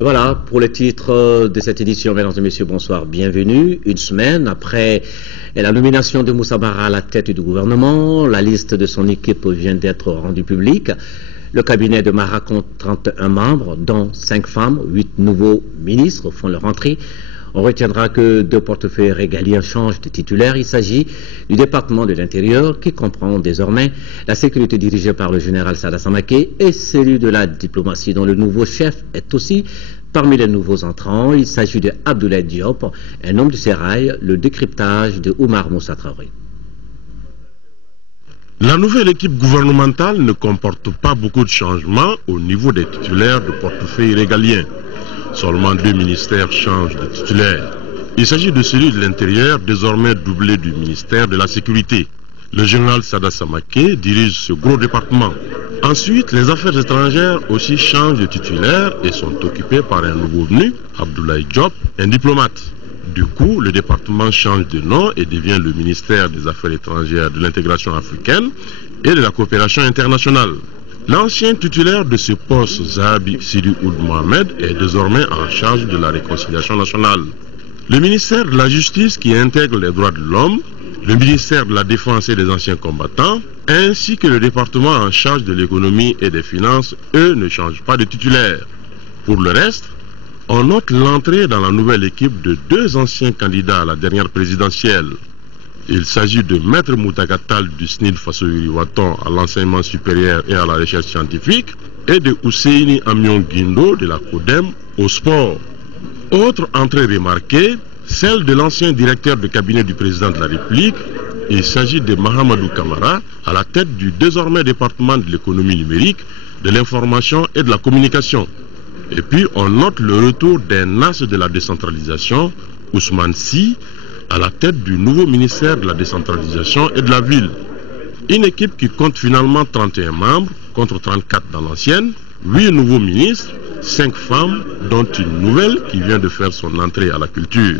Voilà pour le titre de cette édition. Mesdames et messieurs, bonsoir, bienvenue. Une semaine après la nomination de Moussa Bara à la tête du gouvernement, la liste de son équipe vient d'être rendue publique. Le cabinet de Mara compte 31 membres, dont 5 femmes, 8 nouveaux ministres font leur entrée. On retiendra que 2 portefeuilles régaliens changent de titulaire. Il s'agit du département de l'Intérieur qui comprend désormais la sécurité dirigée par le général Sada Samaké et celui de la diplomatie dont le nouveau chef est aussi parmi les nouveaux entrants. Il s'agit de Abdoulaye Diop, un homme du sérail, le décryptage de Oumar Moussa Traoré. La nouvelle équipe gouvernementale ne comporte pas beaucoup de changements au niveau des titulaires de portefeuilles régaliens. Seulement 2 ministères changent de titulaire. Il s'agit de celui de l'Intérieur, désormais doublé du ministère de la Sécurité. Le général Sada Samaké dirige ce gros département. Ensuite, les affaires étrangères aussi changent de titulaire et sont occupées par un nouveau venu, Abdoulaye Diop, un diplomate. Du coup, le département change de nom et devient le ministère des Affaires étrangères, de l'intégration africaine et de la coopération internationale. L'ancien titulaire de ce poste, Zahabi Sidi Ould Mohamed, est désormais en charge de la réconciliation nationale. Le ministère de la Justice, qui intègre les droits de l'homme, le ministère de la Défense et des anciens combattants, ainsi que le département en charge de l'économie et des finances, eux ne changent pas de titulaire. Pour le reste, on note l'entrée dans la nouvelle équipe de 2 anciens candidats à la dernière présidentielle. Il s'agit de Maître Moutagatal du SNID Fassouri Waton à l'enseignement supérieur et à la recherche scientifique et de Ousseini Amion Guindo de la CODEM au sport. Autre entrée remarquée, celle de l'ancien directeur de cabinet du président de la République. Il s'agit de Mahamadou Kamara à la tête du désormais département de l'économie numérique, de l'information et de la communication. Et puis on note le retour d'un as de la décentralisation, Ousmane Sy, à la tête du nouveau ministère de la décentralisation et de la ville. Une équipe qui compte finalement 31 membres, contre 34 dans l'ancienne, 8 nouveaux ministres, 5 femmes, dont une nouvelle qui vient de faire son entrée à la culture.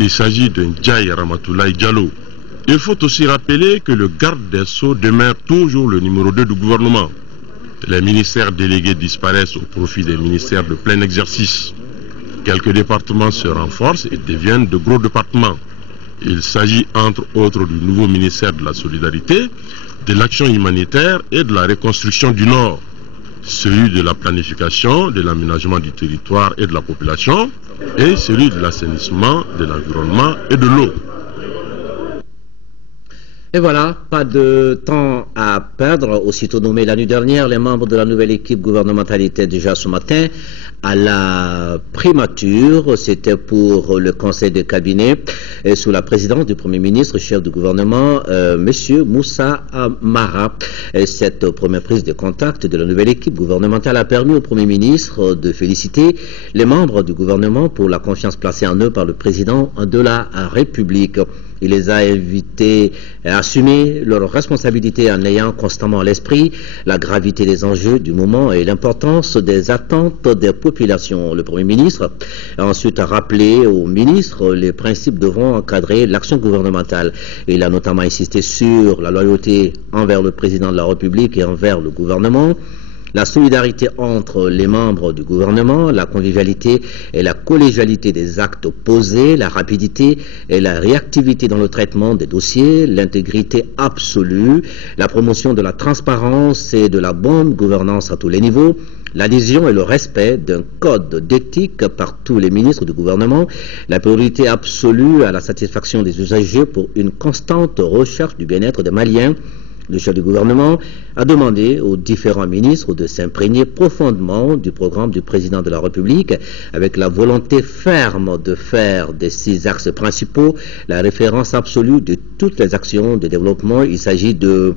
Il s'agit de Ndiaye Ramatoulaye Diallo. Il faut aussi rappeler que le garde des Sceaux demeure toujours le numéro 2 du gouvernement. Les ministères délégués disparaissent au profit des ministères de plein exercice. Quelques départements se renforcent et deviennent de gros départements. Il s'agit entre autres du nouveau ministère de la Solidarité, de l'Action humanitaire et de la reconstruction du Nord, celui de la planification, de l'aménagement du territoire et de la population, et celui de l'assainissement, de l'environnement et de l'eau. Et voilà, pas de temps à perdre. Aussitôt nommé la nuit dernière, les membres de la nouvelle équipe gouvernementale étaient déjà ce matin à la primature. C'était pour le conseil de cabinet et sous la présidence du Premier ministre, chef du gouvernement, M. Moussa Mara. Et cette première prise de contact de la nouvelle équipe gouvernementale a permis au Premier ministre de féliciter les membres du gouvernement pour la confiance placée en eux par le président de la République. Il les a invités à assumer leurs responsabilités en ayant constamment à l'esprit la gravité des enjeux du moment et l'importance des attentes des populations. Le Premier ministre a ensuite rappelé aux ministres les principes devant encadrer l'action gouvernementale. Il a notamment insisté sur la loyauté envers le président de la République et envers le gouvernement, la solidarité entre les membres du gouvernement, la convivialité et la collégialité des actes posés, la rapidité et la réactivité dans le traitement des dossiers, l'intégrité absolue, la promotion de la transparence et de la bonne gouvernance à tous les niveaux, l'adhésion et le respect d'un code d'éthique par tous les ministres du gouvernement, la priorité absolue à la satisfaction des usagers pour une constante recherche du bien-être des Maliens. Le chef du gouvernement a demandé aux différents ministres de s'imprégner profondément du programme du président de la République avec la volonté ferme de faire des 6 axes principaux la référence absolue de toutes les actions de développement. Il s'agit de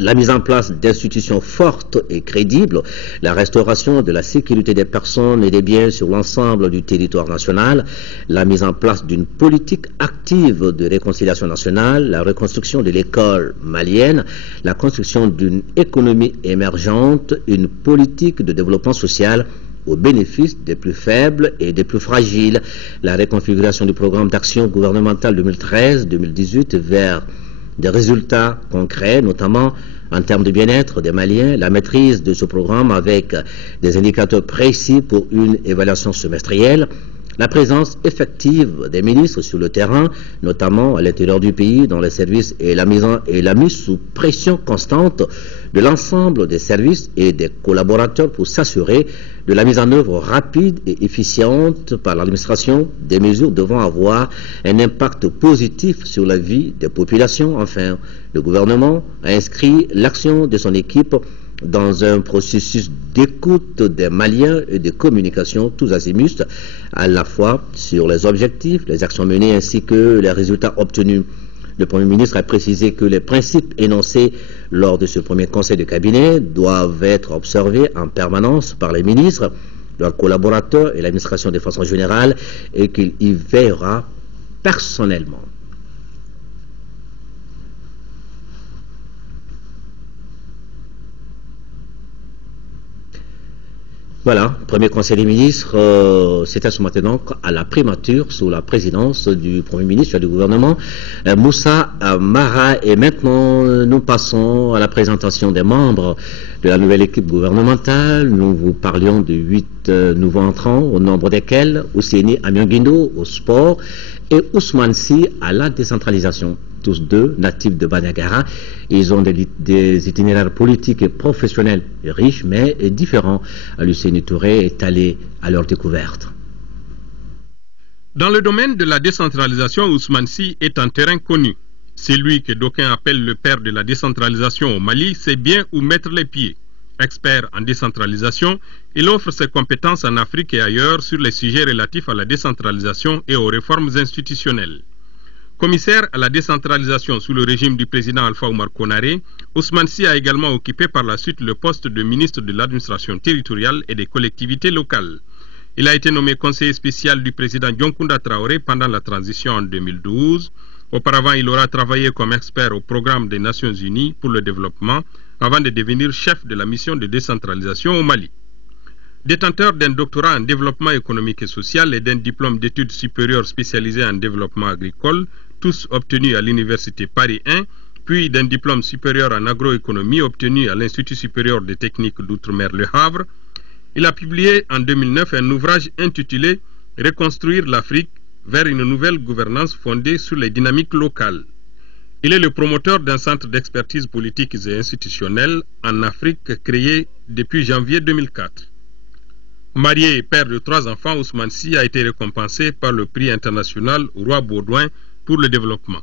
la mise en place d'institutions fortes et crédibles, la restauration de la sécurité des personnes et des biens sur l'ensemble du territoire national, la mise en place d'une politique active de réconciliation nationale, la reconstruction de l'école malienne, la construction d'une économie émergente, une politique de développement social au bénéfice des plus faibles et des plus fragiles, la reconfiguration du programme d'action gouvernementale 2013-2018 vers des résultats concrets, notamment en termes de bien-être des Maliens, la maîtrise de ce programme avec des indicateurs précis pour une évaluation semestrielle, la présence effective des ministres sur le terrain, notamment à l'intérieur du pays, dans les services et la mise sous pression constante de l'ensemble des services et des collaborateurs pour s'assurer de la mise en œuvre rapide et efficiente par l'administration des mesures devant avoir un impact positif sur la vie des populations. Enfin, le gouvernement a inscrit l'action de son équipe dans un processus d'écoute des Maliens et de communication tous azimuts, à la fois sur les objectifs, les actions menées ainsi que les résultats obtenus. Le Premier ministre a précisé que les principes énoncés lors de ce premier conseil de cabinet doivent être observés en permanence par les ministres, leurs collaborateurs et l'administration de façon générale, et qu'il y veillera personnellement. Voilà, premier conseil des ministres, c'était ce matin donc à la primature sous la présidence du Premier ministre et du gouvernement, Moussa Mara. Et maintenant, nous passons à la présentation des membres de la nouvelle équipe gouvernementale. Nous vous parlions de 8 nouveaux entrants, au nombre desquels Ousseini Amianguindo au sport et Ousmane Sy à la décentralisation. Tous deux natifs de Bandiagara. Ils ont des itinéraires politiques et professionnels riches mais différents. Ousseini Touré est allé à leur découverte. Dans le domaine de la décentralisation, Ousmane Sy est un terrain connu. C'est lui que d'aucuns appellent le père de la décentralisation au Mali, sait bien où mettre les pieds. Expert en décentralisation, il offre ses compétences en Afrique et ailleurs sur les sujets relatifs à la décentralisation et aux réformes institutionnelles. Commissaire à la décentralisation sous le régime du président Alpha Oumar Konaré, Ousmane Sy a également occupé par la suite le poste de ministre de l'administration territoriale et des collectivités locales. Il a été nommé conseiller spécial du président Dioncounda Traoré pendant la transition en 2012. Auparavant, il aura travaillé comme expert au programme des Nations Unies pour le développement avant de devenir chef de la mission de décentralisation au Mali. Détenteur d'un doctorat en développement économique et social et d'un diplôme d'études supérieures spécialisé en développement agricole, tous obtenus à l'université Paris 1, puis d'un diplôme supérieur en agroéconomie obtenu à l'Institut supérieur des techniques d'outre-mer Le Havre, il a publié en 2009 un ouvrage intitulé « Reconstruire l'Afrique vers une nouvelle gouvernance fondée sur les dynamiques locales ». Il est le promoteur d'un centre d'expertise politique et institutionnelle en Afrique créé depuis janvier 2004. Marié et père de 3 enfants, Ousmane Sy a été récompensé par le prix international Roi Baudouin pour le développement.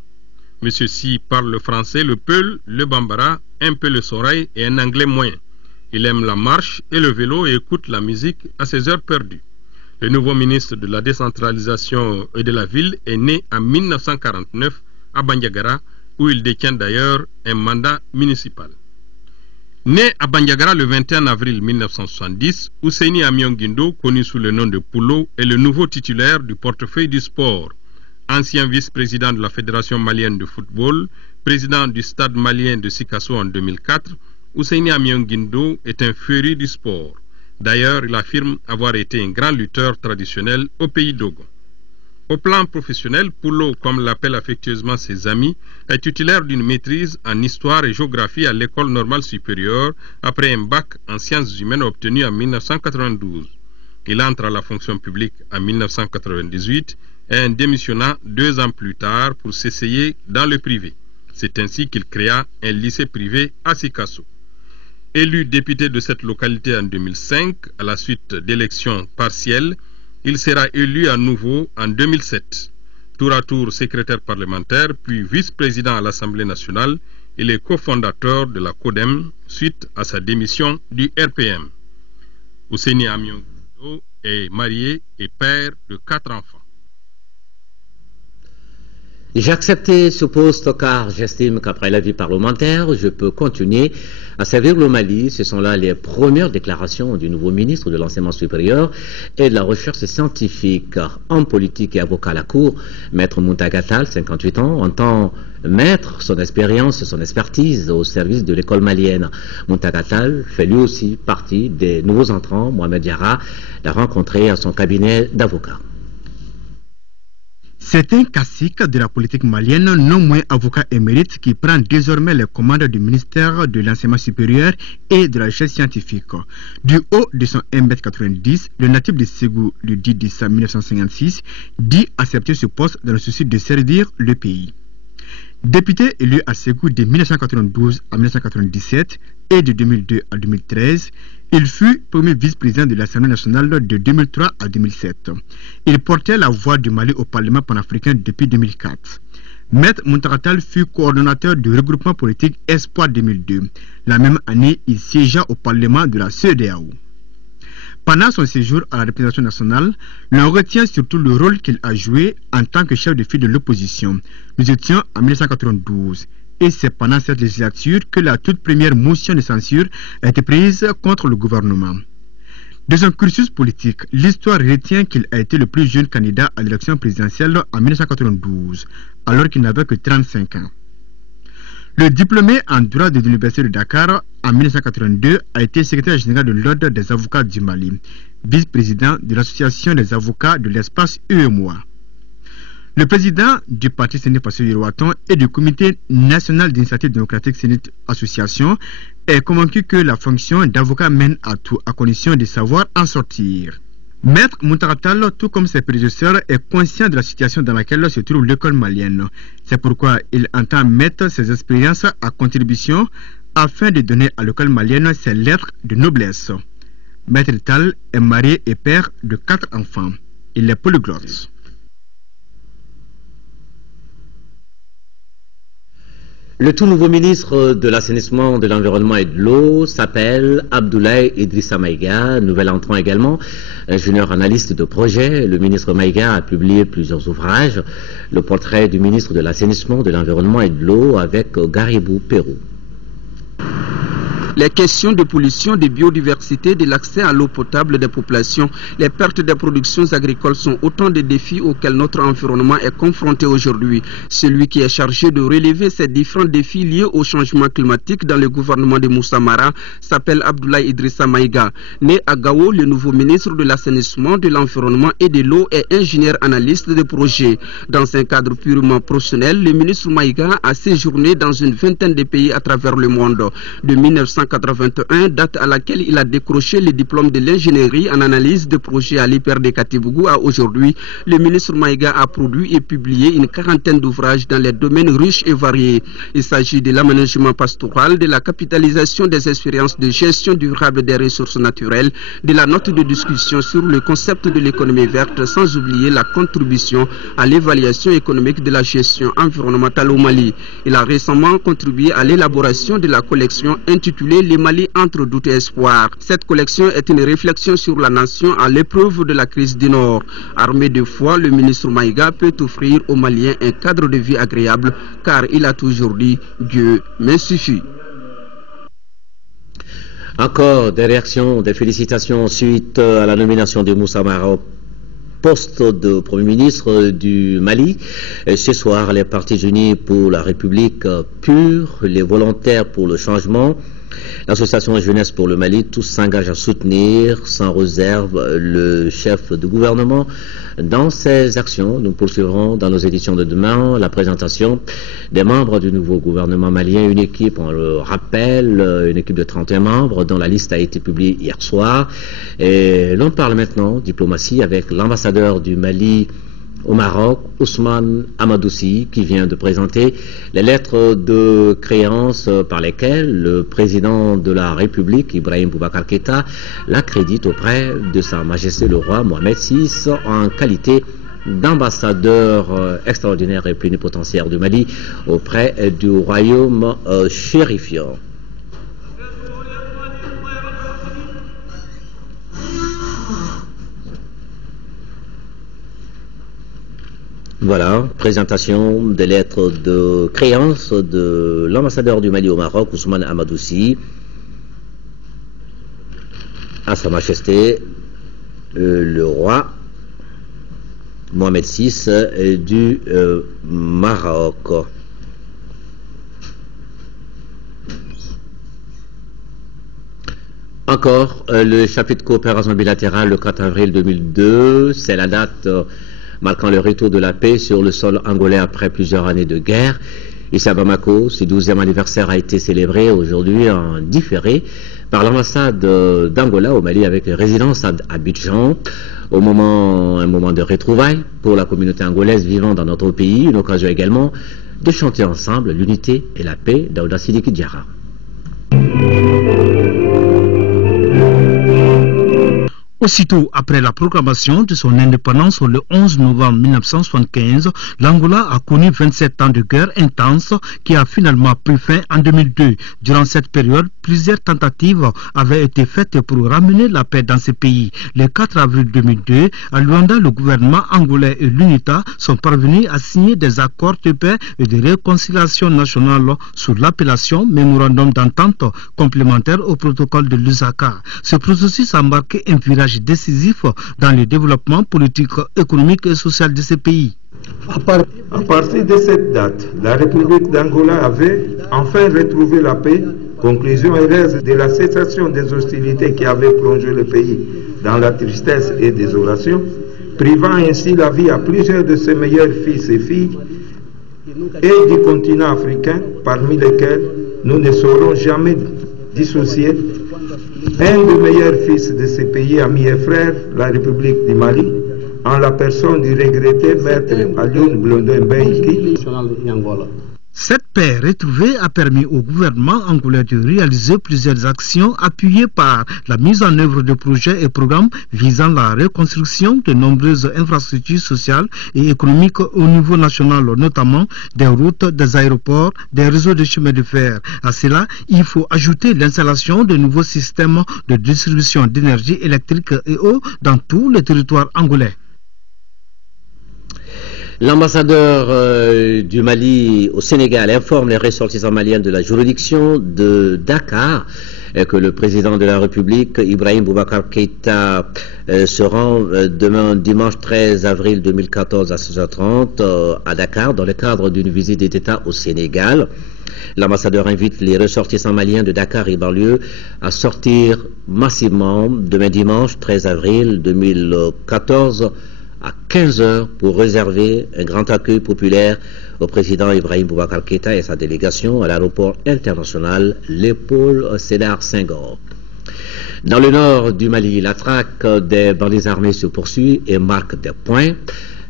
Monsieur Sy parle le français, le peul, le bambara, un peu le sorail et un anglais moyen. Il aime la marche et le vélo et écoute la musique à ses heures perdues. Le nouveau ministre de la décentralisation et de la ville est né en 1949 à Bandiagara, où il détient d'ailleurs un mandat municipal. Né à Bandiagara le 21 avril 1970, Ousseini Amianguindo, connu sous le nom de Poulo, est le nouveau titulaire du portefeuille du sport. Ancien vice-président de la Fédération malienne de football, président du stade malien de Sikasso en 2004, Ousseini Amianguindo est un féru du sport. D'ailleurs, il affirme avoir été un grand lutteur traditionnel au pays d'Ogon. Au plan professionnel, Poulo, comme l'appellent affectueusement ses amis, est titulaire d'une maîtrise en histoire et géographie à l'école normale supérieure après un bac en sciences humaines obtenu en 1992. Il entre à la fonction publique en 1998 et en démissionnant 2 ans plus tard pour s'essayer dans le privé. C'est ainsi qu'il créa un lycée privé à Sikasso. Élu député de cette localité en 2005, à la suite d'élections partielles, il sera élu à nouveau en 2007. Tour à tour secrétaire parlementaire, puis vice-président à l'Assemblée nationale, il est cofondateur de la CODEM suite à sa démission du RPM. Ousseini Amianguindo est marié et père de 4 enfants. J'ai accepté ce poste car j'estime qu'après la vie parlementaire, je peux continuer à servir le Mali. Ce sont là les premières déclarations du nouveau ministre de l'enseignement supérieur et de la recherche scientifique. En politique et avocat à la Cour, Maître Mountaga Tall, 58 ans, entend mettre son expérience et son expertise au service de l'école malienne. Mountaga Tall fait lui aussi partie des nouveaux entrants. Mohamed Diarra l'a rencontré à son cabinet d'avocat. C'est un cacique de la politique malienne, non moins avocat émérite, qui prend désormais les commandes du ministère de l'enseignement supérieur et de la recherche scientifique. Du haut de son 1,90 m, le natif de Ségou, le 10 décembre 1956, dit accepter ce poste dans le souci de servir le pays. Député élu à Ségou de 1992 à 1997 et de 2002 à 2013, il fut premier vice-président de l'Assemblée nationale de 2003 à 2007. Il portait la voix du Mali au Parlement panafricain depuis 2004. Maître Muntaratal fut coordonnateur du regroupement politique Espoir 2002. La même année, il siégea au Parlement de la CEDEAO. Pendant son séjour à la représentation nationale, l'on retient surtout le rôle qu'il a joué en tant que chef de file de l'opposition. Nous étions en 1992. Et c'est pendant cette législature que la toute première motion de censure a été prise contre le gouvernement. De son cursus politique, l'histoire retient qu'il a été le plus jeune candidat à l'élection présidentielle en 1992, alors qu'il n'avait que 35 ans. Le diplômé en droit de l'Université de Dakar en 1982 a été secrétaire général de l'Ordre des avocats du Mali, vice-président de l'Association des avocats de l'espace UEMOA. Le président du parti Séné Passé Yoroaton et du comité national d'initiative démocratique Sénite Association est convaincu que la fonction d'avocat mène à tout, à condition de savoir en sortir. Maître Muntaratal, tout comme ses prédécesseurs, est conscient de la situation dans laquelle se trouve l'école malienne. C'est pourquoi il entend mettre ses expériences à contribution afin de donner à l'école malienne ses lettres de noblesse. Maître Tal est marié et père de 4 enfants. Il est polyglotte. Le tout nouveau ministre de l'Assainissement, de l'Environnement et de l'Eau s'appelle Abdoulaye Idrissa Maïga, nouvel entrant également, ingénieur analyste de projet. Le ministre Maïga a publié plusieurs ouvrages. Le portrait du ministre de l'Assainissement, de l'Environnement et de l'Eau avec Garibou Pérou. Les questions de pollution, de biodiversité, de l'accès à l'eau potable des populations, les pertes des productions agricoles sont autant de défis auxquels notre environnement est confronté aujourd'hui. Celui qui est chargé de relever ces différents défis liés au changement climatique dans le gouvernement de Moussa Mara s'appelle Abdoulaye Idrissa Maïga. Né à Gao, le nouveau ministre de l'Assainissement, de l'Environnement et de l'Eau est ingénieur analyste de projet. Dans un cadre purement professionnel, le ministre Maïga a séjourné dans une vingtaine de pays à travers le monde. De 1981, date à laquelle il a décroché le diplôme de l'ingénierie en analyse de projet à l'IPR de Katibougou, à aujourd'hui, le ministre Maïga a produit et publié une quarantaine d'ouvrages dans les domaines riches et variés. Il s'agit de l'aménagement pastoral, de la capitalisation des expériences de gestion durable des ressources naturelles, de la note de discussion sur le concept de l'économie verte, sans oublier la contribution à l'évaluation économique de la gestion environnementale au Mali. Il a récemment contribué à l'élaboration de la collection intitulée Les Mali entre doute et espoir. Cette collection est une réflexion sur la nation à l'épreuve de la crise du Nord. Armé de foi, le ministre Maïga peut offrir aux Maliens un cadre de vie agréable, car il a toujours dit « Dieu me suffit ». Encore des réactions, des félicitations suite à la nomination de Moussa Mara au poste de Premier ministre du Mali. Et ce soir, les partis unis pour la République pure, les volontaires pour le changement, l'association Jeunesse pour le Mali, tous s'engagent à soutenir sans réserve le chef de gouvernement dans ses actions. Nous poursuivrons dans nos éditions de demain la présentation des membres du nouveau gouvernement malien, une équipe, on le rappelle, une équipe de 31 membres dont la liste a été publiée hier soir. Et l'on parle maintenant diplomatie avec l'ambassadeur du Mali au Maroc, Ousmane Amadoussi, qui vient de présenter les lettres de créance par lesquelles le président de la République, Ibrahim Boubacar Keïta, l'accrédite auprès de Sa Majesté le roi Mohamed VI en qualité d'ambassadeur extraordinaire et plénipotentiaire du Mali auprès du royaume chérifiant. Voilà, présentation des lettres de créance de l'ambassadeur du Mali au Maroc, Ousmane Amadoussi, à Sa Majesté le roi Mohamed VI du Maroc. Encore le chapitre coopération bilatérale le 4 avril 2002, c'est la date marquant le retour de la paix sur le sol angolais après plusieurs années de guerre. Ici à Bamako, ce 12e anniversaire a été célébré aujourd'hui en différé par l'ambassade d'Angola au Mali avec résidence à Abidjan. Un moment de retrouvailles pour la communauté angolaise vivant dans notre pays, une occasion également de chanter ensemble l'unité et la paix d'Aouda Sidiki Diarra. Aussitôt après la proclamation de son indépendance le 11 novembre 1975, l'Angola a connu 27 ans de guerre intense qui a finalement pris fin en 2002. Durant cette période, plusieurs tentatives avaient été faites pour ramener la paix dans ce pays. Le 4 avril 2002, à Luanda, le gouvernement angolais et l'UNITA sont parvenus à signer des accords de paix et de réconciliation nationale sous l'appellation Mémorandum d'entente complémentaire au protocole de Lusaka. Ce processus a marqué un virage décisif dans le développement politique, économique et social de ce pays. À partir de cette date, la République d'Angola avait enfin retrouvé la paix, conclusion heureuse de la cessation des hostilités qui avaient plongé le pays dans la tristesse et désolation, privant ainsi la vie à plusieurs de ses meilleurs fils et filles et du continent africain, parmi lesquels nous ne saurons jamais dissocier un des meilleurs fils de ces pays amis et frères, la République du Mali, en la personne du regretté maître Alioune Blondin Mbengue. Cette paix retrouvée a permis au gouvernement angolais de réaliser plusieurs actions appuyées par la mise en œuvre de projets et programmes visant la reconstruction de nombreuses infrastructures sociales et économiques au niveau national, notamment des routes, des aéroports, des réseaux de chemin de fer. À cela, il faut ajouter l'installation de nouveaux systèmes de distribution d'énergie électrique et eau dans tout le territoire angolais. L'ambassadeur du Mali au Sénégal informe les ressortissants maliens de la juridiction de Dakar que le président de la République, Ibrahim Boubacar Keïta, se rend demain dimanche 13 avril 2014 à 16h30 à Dakar dans le cadre d'une visite d'État au Sénégal. L'ambassadeur invite les ressortissants maliens de Dakar et banlieue à sortir massivement demain dimanche 13 avril 2014 à 15h pour réserver un grand accueil populaire au président Ibrahim Boubacar Keïta et sa délégation à l'aéroport international Léopold Sédar Senghor. Dans le nord du Mali, la traque des bandits armés se poursuit et marque des points.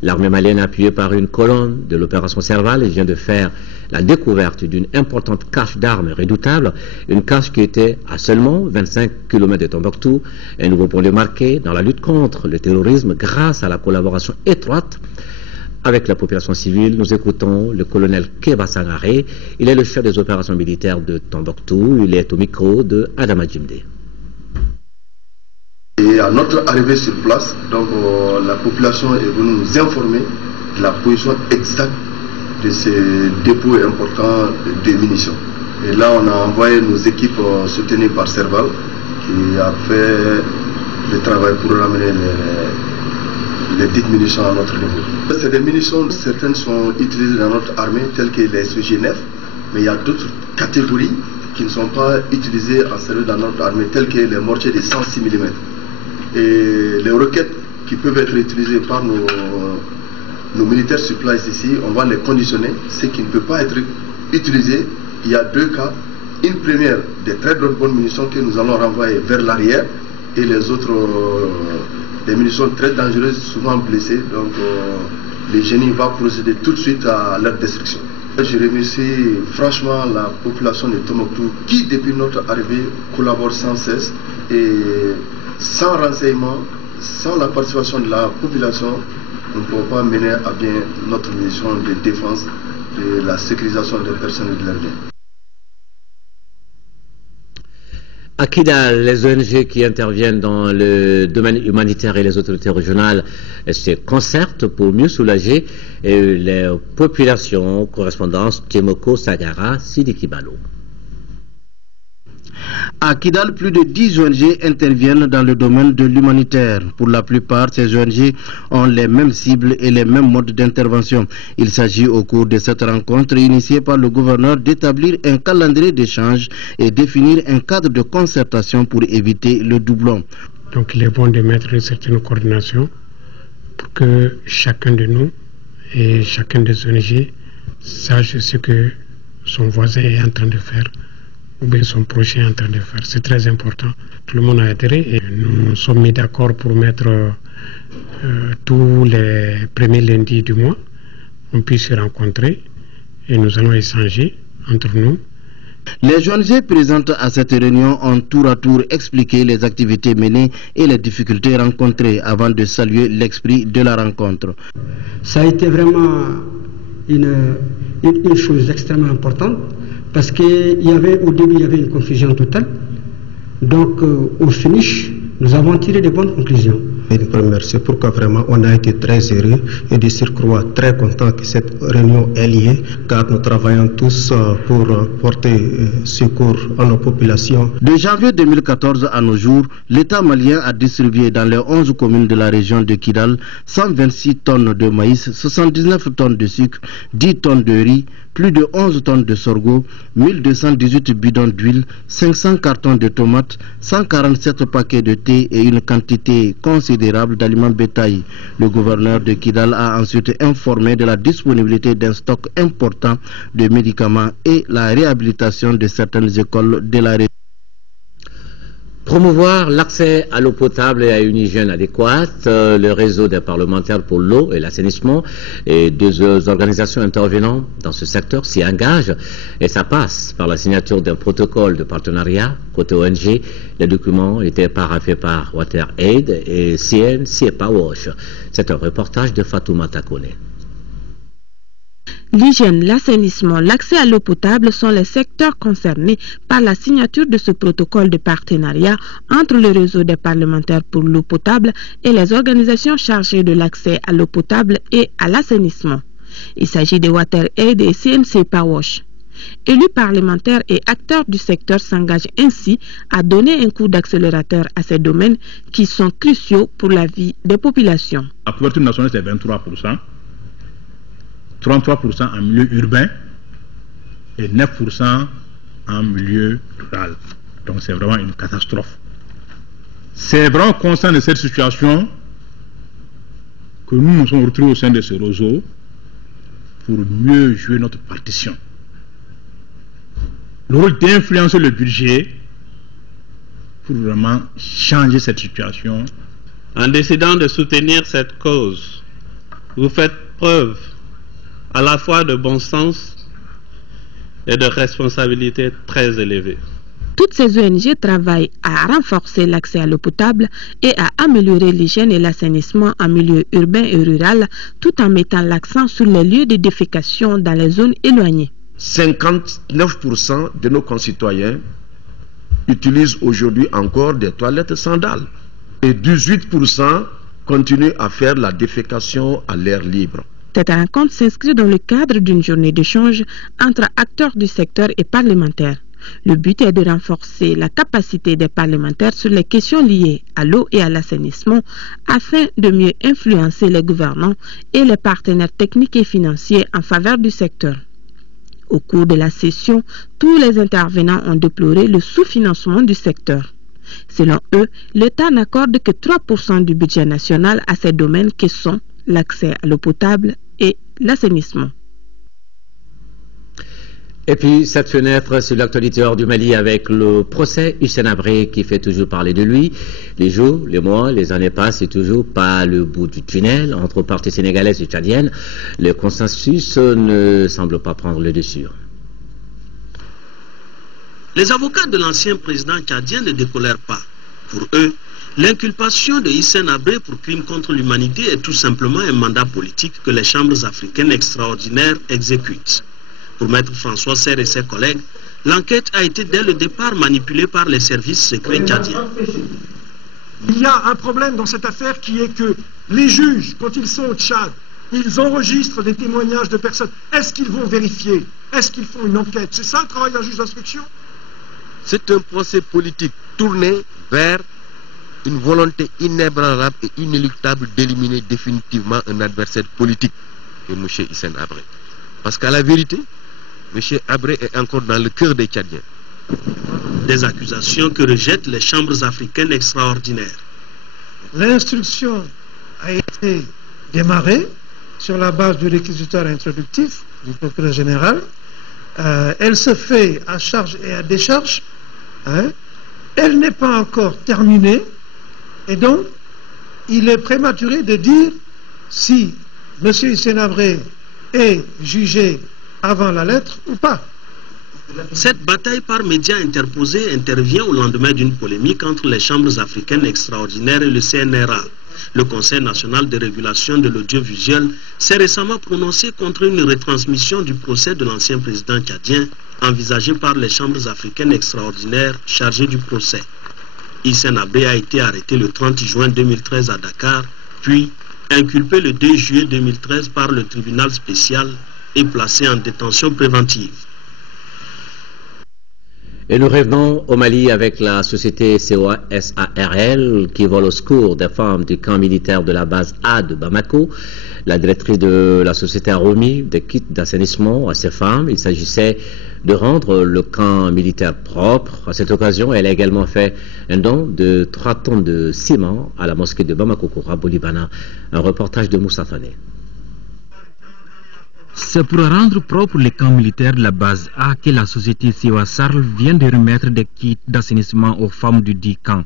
L'armée malienne, appuyée par une colonne de l'opération Serval, vient de faire la découverte d'une importante cache d'armes redoutable, une cache qui était à seulement 25 km de Tombouctou, un nouveau point de marqué dans la lutte contre le terrorisme grâce à la collaboration étroite avec la population civile. Nous écoutons le colonel Keba Sangaré, il est le chef des opérations militaires de Tombouctou, il est au micro de Adama Djimde. Et à notre arrivée sur place, donc la population est venue nous informer de la position exacte de ces dépôts importants de munitions. Et là, on a envoyé nos équipes soutenues par Serval qui a fait le travail pour ramener les dites munitions à notre niveau. C'est des munitions, certaines sont utilisées dans notre armée, telles que les SG9, mais il y a d'autres catégories qui ne sont pas utilisées en service dans notre armée, telles que les mortiers de 106 mm. Et les roquettes qui peuvent être utilisées par nos militaires sur place ici, on va les conditionner. Ce qui ne peut pas être utilisé, il y a deux cas. Une première, des très bonnes munitions que nous allons renvoyer vers l'arrière, et les autres, des munitions très dangereuses, souvent blessées. Donc le génie va procéder tout de suite à leur destruction. Je remercie franchement la population de Tombouctou qui, depuis notre arrivée, collabore sans cesse. Et sans renseignement, sans la participation de la population, nous ne pouvons pas mener à bien notre mission de défense de la sécurisation des personnes et de leurs biens. À Kidal, les ONG qui interviennent dans le domaine humanitaire et les autorités régionales se concertent pour mieux soulager les populations. Correspondance Tchemoko Sagara, Sidiki Balo. À Kidal, plus de 10 ONG interviennent dans le domaine de l'humanitaire. Pour la plupart, ces ONG ont les mêmes cibles et les mêmes modes d'intervention. Il s'agit au cours de cette rencontre initiée par le gouverneur d'établir un calendrier d'échange et définir un cadre de concertation pour éviter le doublon. Donc il est bon de mettre une certaine coordination pour que chacun de nous et chacun des ONG sache ce que son voisin est en train de faire ou bien son prochain est en train de faire. C'est très important. Tout le monde a intérêt et nous sommes mis d'accord pour mettre tous les premiers lundis du mois, on puisse se rencontrer et nous allons échanger entre nous. Les ONG présentes à cette réunion ont tour à tour expliqué les activités menées et les difficultés rencontrées avant de saluer l'esprit de la rencontre. Ça a été vraiment une chose extrêmement importante parce qu'au début il y avait une confusion totale. Donc au finish, nous avons tiré de bonnes conclusions. Une première, c'est pourquoi vraiment on a été très heureux et de surcroît très content que cette réunion ait lieu, car nous travaillons tous pour porter secours à nos populations. De janvier 2014 à nos jours, l'État malien a distribué dans les 11 communes de la région de Kidal 126 tonnes de maïs, 79 tonnes de sucre, 10 tonnes de riz, plus de 11 tonnes de sorgho, 1218 bidons d'huile, 500 cartons de tomates, 147 paquets de thé et une quantité considérable d'aliments bétail. Le gouverneur de Kidal a ensuite informé de la disponibilité d'un stock important de médicaments et la réhabilitation de certaines écoles de la région. Promouvoir l'accès à l'eau potable et à une hygiène adéquate, le réseau des parlementaires pour l'eau et l'assainissement et deux organisations intervenant dans ce secteur s'y engagent et ça passe par la signature d'un protocole de partenariat côté ONG. Les documents étaient paraphés par WaterAid et CNC Powerwash. C'est un reportage de Fatoumata Kone. L'hygiène, l'assainissement, l'accès à l'eau potable sont les secteurs concernés par la signature de ce protocole de partenariat entre le réseau des parlementaires pour l'eau potable et les organisations chargées de l'accès à l'eau potable et à l'assainissement. Il s'agit de WaterAid et CNC Powerwash. Élus parlementaires et acteurs du secteur s'engagent ainsi à donner un coup d'accélérateur à ces domaines qui sont cruciaux pour la vie des populations. La couverture nationale, c'est 23%. 33% en milieu urbain et 9% en milieu rural. Donc c'est vraiment une catastrophe. C'est vraiment conscient de cette situation que nous nous sommes retrouvés au sein de ce réseau pour mieux jouer notre partition. Le rôle d'influencer le budget pour vraiment changer cette situation. En décidant de soutenir cette cause, vous faites preuve à la fois de bon sens et de responsabilité très élevée. Toutes ces ONG travaillent à renforcer l'accès à l'eau potable et à améliorer l'hygiène et l'assainissement en milieu urbain et rural, tout en mettant l'accent sur les lieux de défécation dans les zones éloignées. 59% de nos concitoyens utilisent aujourd'hui encore des toilettes sandales et 18% continuent à faire la défécation à l'air libre. Cette rencontre s'inscrit dans le cadre d'une journée d'échange entre acteurs du secteur et parlementaires. Le but est de renforcer la capacité des parlementaires sur les questions liées à l'eau et à l'assainissement afin de mieux influencer les gouvernants et les partenaires techniques et financiers en faveur du secteur. Au cours de la session, tous les intervenants ont déploré le sous-financement du secteur. Selon eux, l'État n'accorde que 3% du budget national à ces domaines qui sont l'accès à l'eau potable et l'assainissement. Et puis cette fenêtre sur l'actualité hors du Mali avec le procès Hissène Habré qui fait toujours parler de lui. Les jours, les mois, les années passent et toujours pas le bout du tunnel entre parties sénégalaises et tchadiennes. Le consensus ne semble pas prendre le dessus. Les avocats de l'ancien président tchadien ne décolèrent pas. Pour eux, l'inculpation de Hissène Habré pour crime contre l'humanité est tout simplement un mandat politique que les chambres africaines extraordinaires exécutent. Pour Maître François Serre et ses collègues, l'enquête a été dès le départ manipulée par les services secrets tchadiens. Il y a un problème dans cette affaire qui est que les juges, quand ils sont au Tchad, ils enregistrent des témoignages de personnes. Est-ce qu'ils vont vérifier? Est-ce qu'ils font une enquête? C'est ça le travail d'un juge d'instruction? C'est un procès politique tourné vers une volonté inébranlable et inéluctable d'éliminer définitivement un adversaire politique, que M. Hissène Habré. Parce qu'à la vérité, M. Habré est encore dans le cœur des Tchadiens. Des accusations que rejettent les chambres africaines extraordinaires. L'instruction a été démarrée sur la base du réquisitoire introductif du procureur général. Elle se fait à charge et à décharge. Elle n'est pas encore terminée. Et donc, il est prématuré de dire si M. Hissène Habré est jugé avant la lettre ou pas. Cette bataille par médias interposés intervient au lendemain d'une polémique entre les chambres africaines extraordinaires et le CNRA. Le Conseil national de régulation de l'audiovisuel s'est récemment prononcé contre une retransmission du procès de l'ancien président tchadien envisagé par les chambres africaines extraordinaires chargées du procès. Hissène Habré a été arrêté le 30 juin 2013 à Dakar, puis inculpé le 2 juillet 2013 par le tribunal spécial et placé en détention préventive. Et nous revenons au Mali avec la société COSARL qui vole au secours des femmes du camp militaire de la base A de Bamako. La directrice de la société a remis des kits d'assainissement à ces femmes. Il s'agissait de rendre le camp militaire propre. À cette occasion, elle a également fait un don de 3 tonnes de ciment à la mosquée de Bamako-Koura, Bolibana. Un reportage de Moussa Fané. C'est pour rendre propre les camps militaires de la base A que la société COSARL vient de remettre des kits d'assainissement aux femmes du dit camp.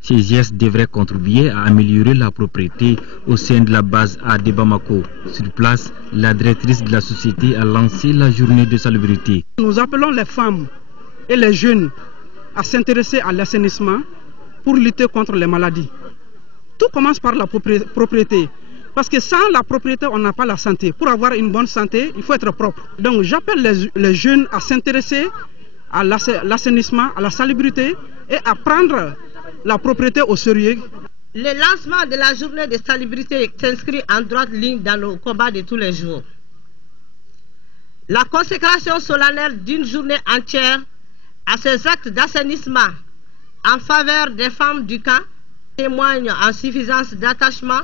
Ces gestes devraient contribuer à améliorer la propriété au sein de la base A de Bamako. Sur place, la directrice de la société a lancé la journée de salubrité. Nous appelons les femmes et les jeunes à s'intéresser à l'assainissement pour lutter contre les maladies. Tout commence par la propriété. Parce que sans la propriété, on n'a pas la santé. Pour avoir une bonne santé, il faut être propre. Donc j'appelle les jeunes à s'intéresser à l'assainissement, à la salubrité et à prendre la propriété au sérieux. Le lancement de la journée de salubrité s'inscrit en droite ligne dans nos combats de tous les jours. La consécration solennelle d'une journée entière à ces actes d'assainissement en faveur des femmes du camp témoigne en suffisance d'attachement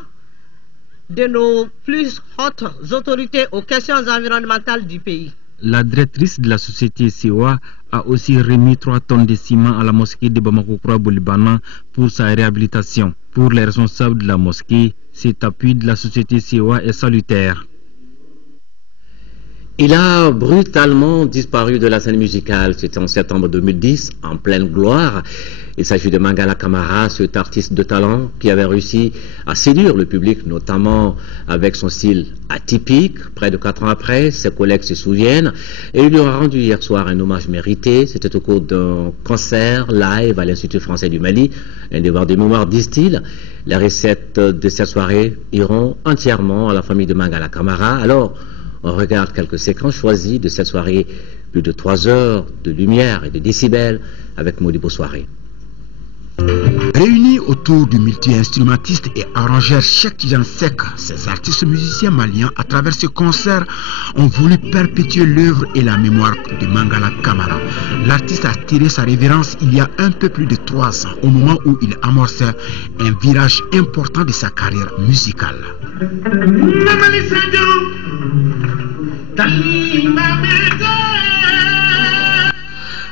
de nos plus hautes autorités aux questions environnementales du pays. La directrice de la société COA a aussi remis 3 tonnes de ciment à la mosquée de Bamako-Koura-Bolibana pour sa réhabilitation. Pour les responsables de la mosquée, cet appui de la société COA est salutaire. Il a brutalement disparu de la scène musicale. C'était en septembre 2010, en pleine gloire. Il s'agit de Mangala Camara, cet artiste de talent qui avait réussi à séduire le public, notamment avec son style atypique. Près de 4 ans après, ses collègues se souviennent et il lui a rendu hier soir un hommage mérité. C'était au cours d'un concert live à l'Institut français du Mali. Un devoir de mémoire, disent-ils. Les recettes de cette soirée iront entièrement à la famille de Mangala Camara. Alors, on regarde quelques séquences choisies de cette soirée. Plus de 3 heures de lumière et de décibels avec Modibo Soirée. Réunis autour du multi-instrumentiste et arrangeur Cheikh Tidiane Seck, ces artistes musiciens maliens à travers ce concert ont voulu perpétuer l'œuvre et la mémoire de Mangala Camara. L'artiste a tiré sa révérence il y a un peu plus de 3 ans, au moment où il amorçait un virage important de sa carrière musicale.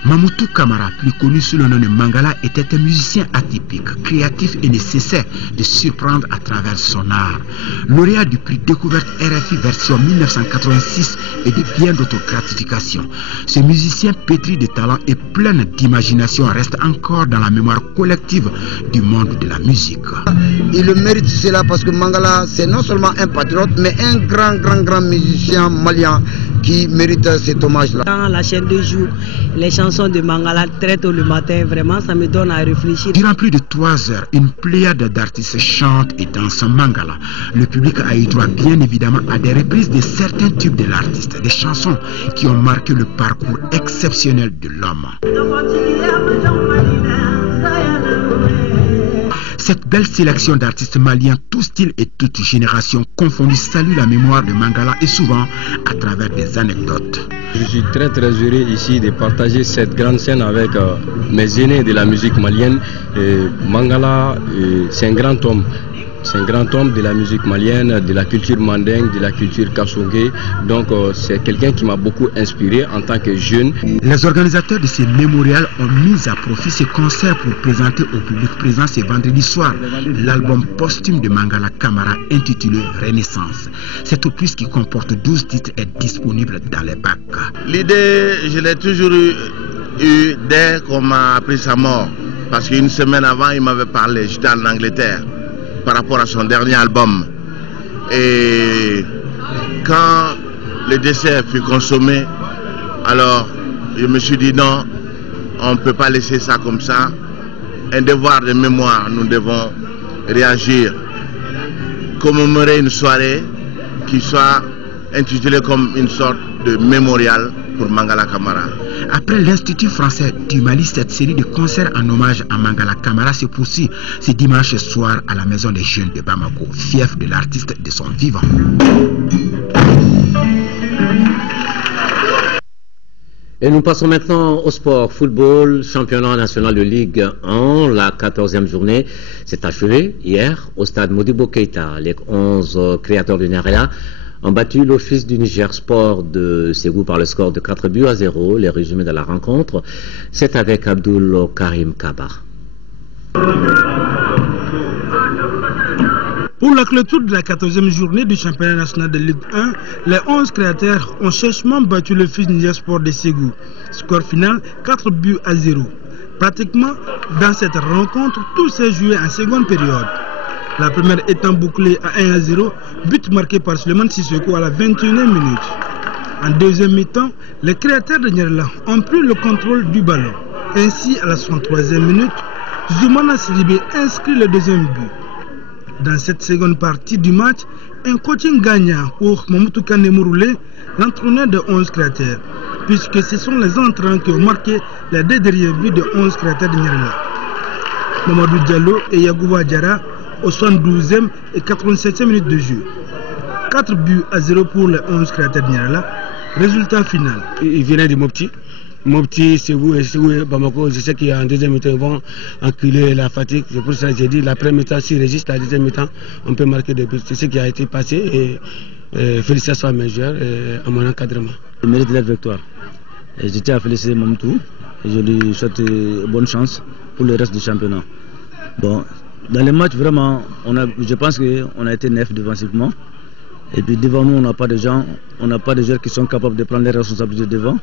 Mamoutou Camara, plus connu sous le nom de Mangala, était un musicien atypique, créatif et nécessaire de surprendre à travers son art. Lauréat du prix Découverte RFI version 1986 et de bien d'autres gratifications. Ce musicien pétri de talent et plein d'imagination reste encore dans la mémoire collective du monde de la musique. Il le mérite cela parce que Mangala, c'est non seulement un patriote, mais un grand musicien malien qui mérite cet hommage-là. Dans la chaîne de jour, les chansons de Mangala très tôt le matin, vraiment ça me donne à réfléchir. Durant plus de 3 heures, une pléiade d'artistes chante et danse Mangala. Le public a eu droit bien évidemment à des reprises de certains tubes de l'artiste, des chansons qui ont marqué le parcours exceptionnel de l'homme. Cette belle sélection d'artistes maliens, tous styles et toutes générations confondus, salue la mémoire de Mangala et souvent à travers des anecdotes. Je suis très heureux ici de partager cette grande scène avec mes aînés de la musique malienne. Mangala, c'est un grand homme. C'est un grand homme de la musique malienne, de la culture mandingue, de la culture kasongé. Donc c'est quelqu'un qui m'a beaucoup inspiré en tant que jeune. Les organisateurs de ce mémorial ont mis à profit ce concert pour présenter au public présent ce vendredi soir l'album posthume de Mangala Camara intitulé Renaissance. Cet opus qui comporte 12 titres est disponible dans les bacs. L'idée, je l'ai toujours eu dès qu'on m'a appris sa mort. Parce qu'une semaine avant, il m'avait parlé, j'étais en Angleterre, par rapport à son dernier album. Et quand le décès fut consommé, alors je me suis dit non, on ne peut pas laisser ça comme ça. Un devoir de mémoire, nous devons réagir, commémorer une soirée qui soit intitulée comme une sorte de mémorial pour Mangala Camara. Après l'Institut français du Mali, cette série de concerts en hommage à Mangala Camara se poursuit ce dimanche soir à la Maison des Jeunes de Bamako, fief de l'artiste de son vivant. Et nous passons maintenant au sport football, championnat national de Ligue 1. La 14e journée s'est achevée hier au stade Modibo Keïta. Les 11 créateurs du Nigeria ont battu l'Office du Niger Sport de Ségou par le score de 4-0. Les résumés de la rencontre, c'est avec Abdoul Karim Kaba. Pour la clôture de la 14e journée du championnat national de Ligue 1, les 11 créateurs ont sèchement battu le Fils Niger Sport de Ségou. Score final 4-0. Pratiquement, dans cette rencontre, tout s'est joué en seconde période. La première étant bouclée à 1-0, but marqué par Suleiman Sissoko à la 21e minute. En deuxième mi-temps, les créateurs de Nyerla ont pris le contrôle du ballon. Ainsi, à la 63e minute, Zoumana Sidibé inscrit le deuxième but. Dans cette seconde partie du match, un coaching gagnant pour Mamoudou Kane Mouroulé, l'entraîneur de 11 créateurs, puisque ce sont les entrants qui ont marqué les deux derniers buts de 11 créateurs de Nyerla. Mamadou Diallo et Yagouba Diarra au 72e et 87e minute de jeu. 4-0 pour les 11 créateurs de Nyerla. Résultat final. Il venait de Mopti. Mopti, Ségou et Bamako, je sais qu'en deuxième mi-temps, ils vont enculer la fatigue. C'est pour ça que j'ai dit, la première mi-temps, s'il résiste, la deuxième mi-temps, on peut marquer des buts. C'est ce qui a été passé et félicitations à mes joueurs et à mon encadrement. Je mérite la victoire. Je tiens à féliciter Mamtou et je lui souhaite bonne chance pour le reste du championnat. Bon, dans les matchs, vraiment, je pense qu'on a été neuf défensivement. Et puis devant nous, on n'a pas de gens qui sont capables de prendre les responsabilités devant.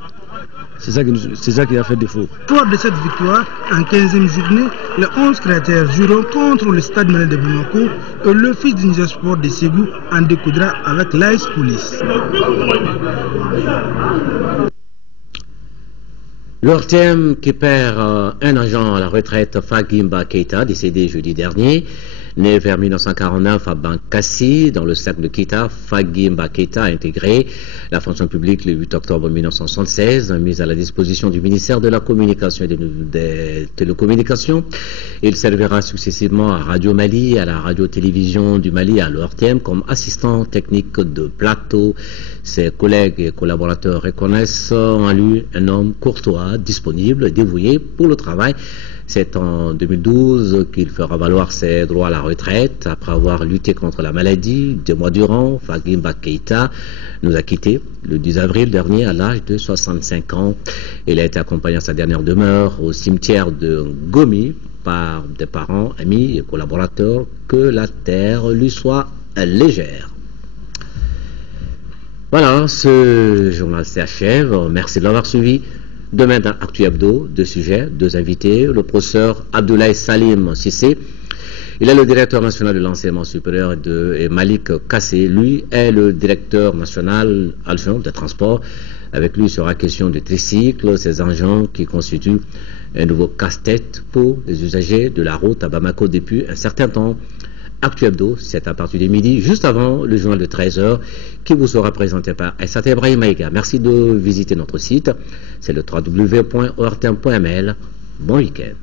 C'est ça qui a fait défaut. Fort de cette victoire, en 15e journée, les 11 créateurs joueront contre le Stade Malien de Bamako et le Fils du Niger Sport de Ségou en découdra avec l'AS Police. L'ORTM qui perd un agent à la retraite, Fagimba Keïta, décédé jeudi dernier. Né vers 1949 à Bankassi, dans le cercle de Keïta, Fagimba Keïta a intégré la fonction publique le 8 octobre 1976, mise à la disposition du ministère de la Communication et des Télécommunications. Il servira successivement à Radio Mali, à la radio-télévision du Mali, à l'ORTM, comme assistant technique de plateau. Ses collègues et collaborateurs reconnaissent en lui un homme courtois, disponible, dévoué pour le travail. C'est en 2012 qu'il fera valoir ses droits à la retraite. Après avoir lutté contre la maladie 2 mois durant, Fagimba Keïta nous a quittés le 10 avril dernier à l'âge de 65 ans. Il a été accompagné à sa dernière demeure au cimetière de Gomi par des parents, amis et collaborateurs. Que la terre lui soit légère. Voilà, ce journal s'achève. Merci de l'avoir suivi. Demain dans Actu Hebdo, 2 sujets, 2 invités. Le professeur Abdoulaye Salim Sissé, il est le directeur national de l'enseignement supérieur et Malik Kassé, lui est le directeur national adjoint des transports. Avec lui, il sera question de tricycles, ces engins qui constituent un nouveau casse-tête pour les usagers de la route à Bamako depuis un certain temps. Actu Hebdo, c'est à partir de midi, juste avant le journal de 13h, qui vous sera présenté par Aïssat Ibrahim Maïga. Merci de visiter notre site, c'est le www.ortm.ml. Bon week-end.